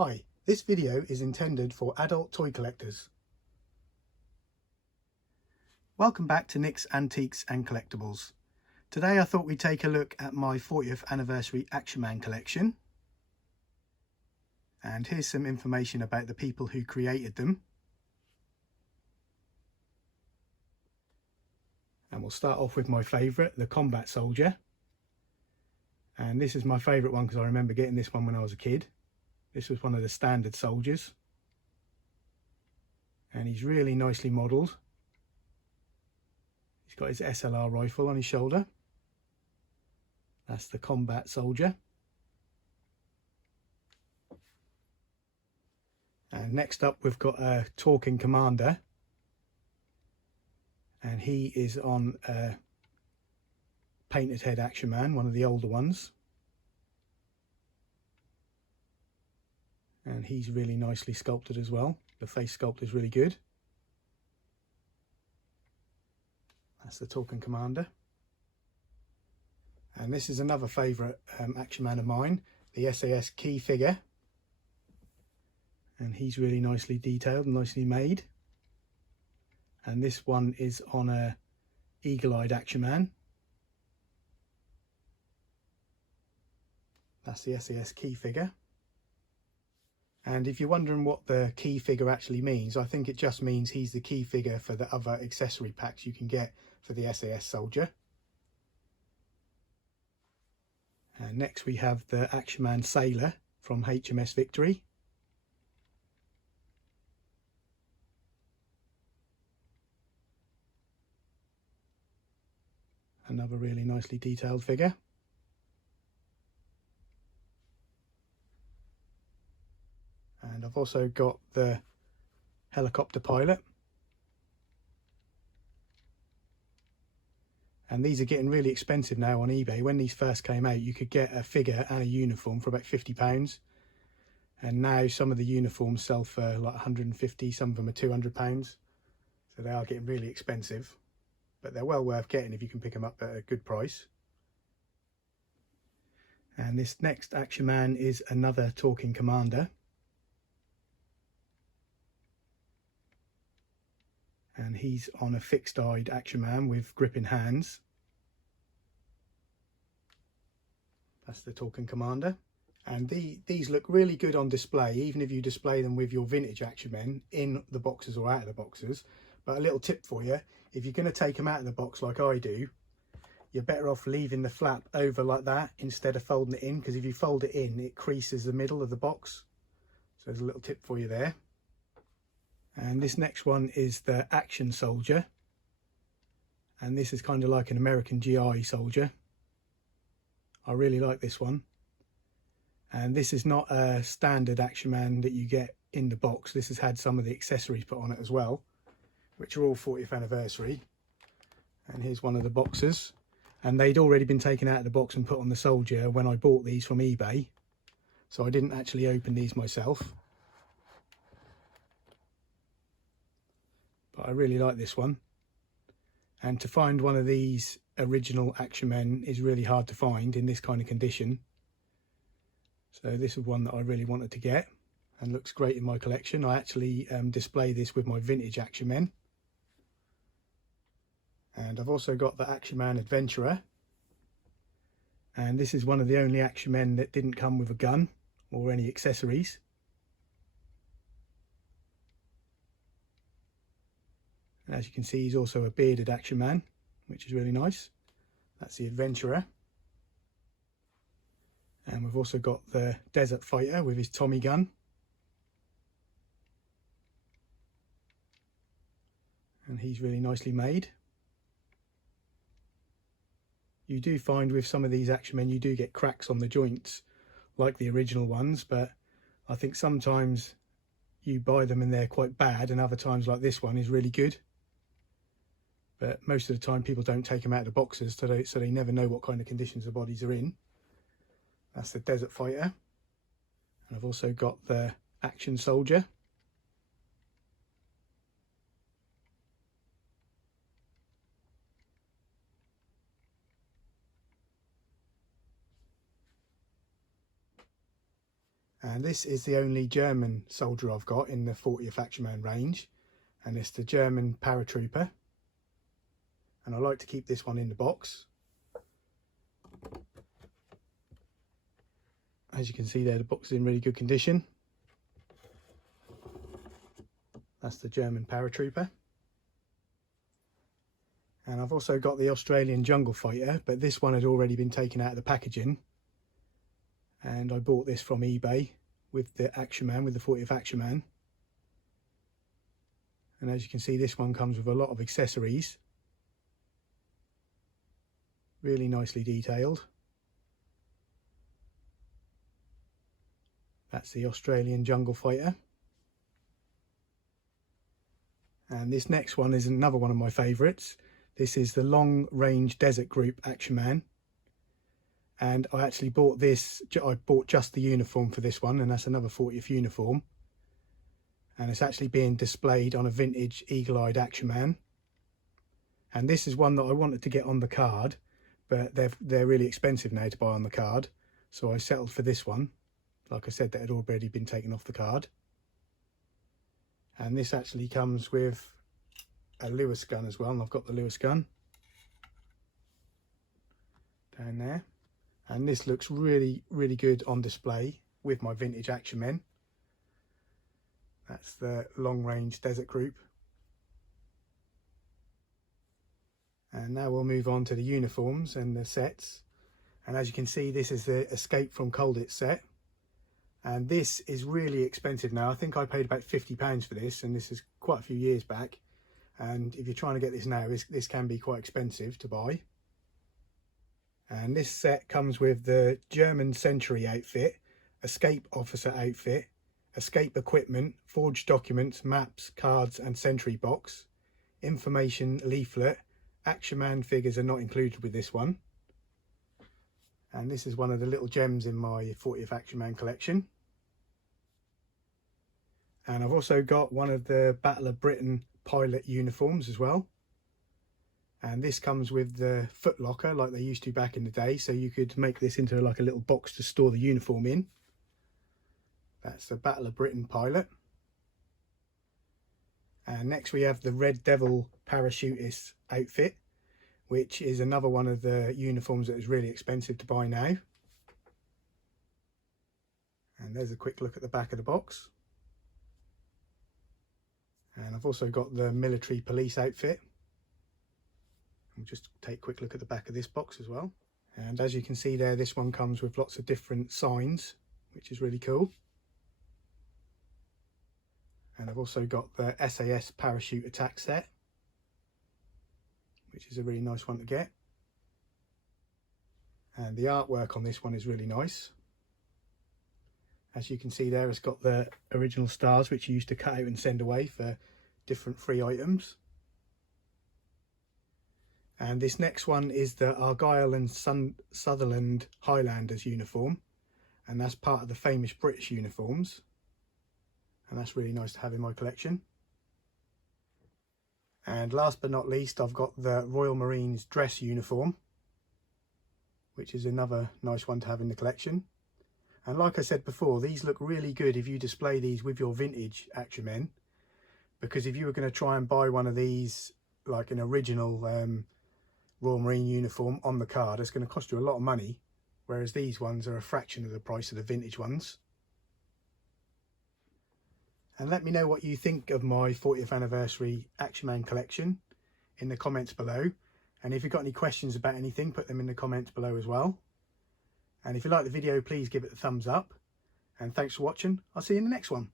Hi, this video is intended for adult toy collectors. Welcome back to Nick's Antiques and Collectibles. Today I thought we'd take a look at my 40th anniversary Action Man collection. And here's some information about the people who created them. And we'll start off with my favourite, the Combat Soldier. And this is my favourite one because I remember getting this one when I was a kid. This was one of the standard soldiers. And he's really nicely modelled. He's got his SLR rifle on his shoulder. That's the Combat Soldier. And next up we've got a Talking Commander. And he is on a painted head Action Man, one of the older ones. And he's really nicely sculpted as well. The face sculpt is really good. That's the Talking Commander. And this is another favourite Action Man of mine, the Sas Key Figure. And he's really nicely detailed and nicely made. And this one is on a eagle-eyed Action Man. That's the Sas Key Figure. And if you're wondering what the key figure actually means, I think it just means he's the key figure for the other accessory packs you can get for the SAS Soldier. And next we have the Action Man Sailor from Hms Victory. Another really nicely detailed figure. And I've also got the helicopter pilot. And these are getting really expensive now on eBay. When these first came out, you could get a figure and a uniform for about £50. And now some of the uniforms sell for like 150, some of them are £200. So they are getting really expensive. But they're well worth getting if you can pick them up at a good price. And this next Action Man is another Talking Commander. And he's on a fixed-eyed Action Man with gripping hands. That's the Talking Commander. And these look really good on display, even if you display them with your vintage Action Men in the boxes or out of the boxes. But a little tip for you, if you're going to take them out of the box like I do, you're better off leaving the flap over like that instead of folding it in, because if you fold it in, it creases the middle of the box. So there's a little tip for you there. And this next one is the Action Soldier. And this is kind of like an American GI soldier. I really like this one. And this is not a standard Action Man that you get in the box. This has had some of the accessories put on it as well, which are all 40th anniversary. And here's one of the boxes. And they'd already been taken out of the box and put on the soldier when I bought these from eBay. So I didn't actually open these myself. But I really like this one. And to find one of these original Action Men is really hard to find in this kind of condition. So this is one that I really wanted to get and looks great in my collection. I actually display this with my vintage Action Men. And I've also got the Action Man Adventurer. And this is one of the only Action Men that didn't come with a gun or any accessories. And as you can see, he's also a bearded Action Man, which is really nice. That's the Adventurer. And we've also got the Desert Fighter with his Tommy gun. And he's really nicely made. You do find with some of these Action Men, you do get cracks on the joints, like the original ones, but I think sometimes you buy them and they're quite bad, and other times like this one is really good. But most of the time people don't take them out of the boxes, so they never know what kind of conditions the bodies are in. That's the Desert Fighter. And I've also got the Action Soldier. And this is the only German soldier I've got in the 40th Action Man range, and it's the German Paratrooper. And I like to keep this one in the box. As you can see there, the box is in really good condition. That's the German Paratrooper. And I've also got the Australian Jungle Fighter, but this one had already been taken out of the packaging. And I bought this from eBay with the Action Man, with the 40th Action Man. And as you can see, this one comes with a lot of accessories. Really nicely detailed. That's the Australian Jungle Fighter. And this next one is another one of my favourites. This is the Long Range Desert Group Action Man. And I actually bought this, I bought just the uniform for this one, and that's another 40th uniform. And it's actually being displayed on a vintage eagle-eyed Action Man. And this is one that I wanted to get on the card, but they're really expensive now to buy on the card. So I settled for this one. Like I said, that had already been taken off the card. And this actually comes with a Lewis gun as well, and I've got the Lewis gun down there. And this looks really, really good on display with my vintage Action Men. That's the Long Range Desert Group. And now we'll move on to the uniforms and the sets. And as you can see, this is the Escape from Colditz set. And this is really expensive now. I think I paid about £50 for this, and this is quite a few years back. And if you're trying to get this now, this can be quite expensive to buy. And this set comes with the German Sentry outfit, Escape Officer outfit, Escape equipment, forged documents, maps, cards and sentry box, information leaflet. Action Man figures are not included with this one. And this is one of the little gems in my 40th Action Man collection. And I've also got one of the Battle of Britain pilot uniforms as well. And this comes with the foot locker like they used to back in the day, so you could make this into like a little box to store the uniform in. That's the Battle of Britain pilot. And next we have the Red Devil Parachutist outfit, which is another one of the uniforms that is really expensive to buy now. And there's a quick look at the back of the box. And I've also got the military police outfit. We'll just take a quick look at the back of this box as well. And as you can see there, this one comes with lots of different signs, which is really cool. And I've also got the Sas Parachute Attack Set, which is a really nice one to get. And the artwork on this one is really nice. As you can see there, it's got the original stars, which you used to cut out and send away for different free items. And this next one is the Argyle and Sutherland Highlanders uniform. And that's part of the famous British uniforms. And that's really nice to have in my collection. And last but not least, I've got the Royal Marines dress uniform, which is another nice one to have in the collection. And like I said before, these look really good if you display these with your vintage Action Men. Because if you were going to try and buy one of these, like an original Royal Marine uniform on the card, it's going to cost you a lot of money, whereas these ones are a fraction of the price of the vintage ones. And let me know what you think of my 40th anniversary Action Man collection in the comments below. And if you've got any questions about anything, put them in the comments below as well. And if you like the video, please give it a thumbs up. And thanks for watching. I'll see you in the next one.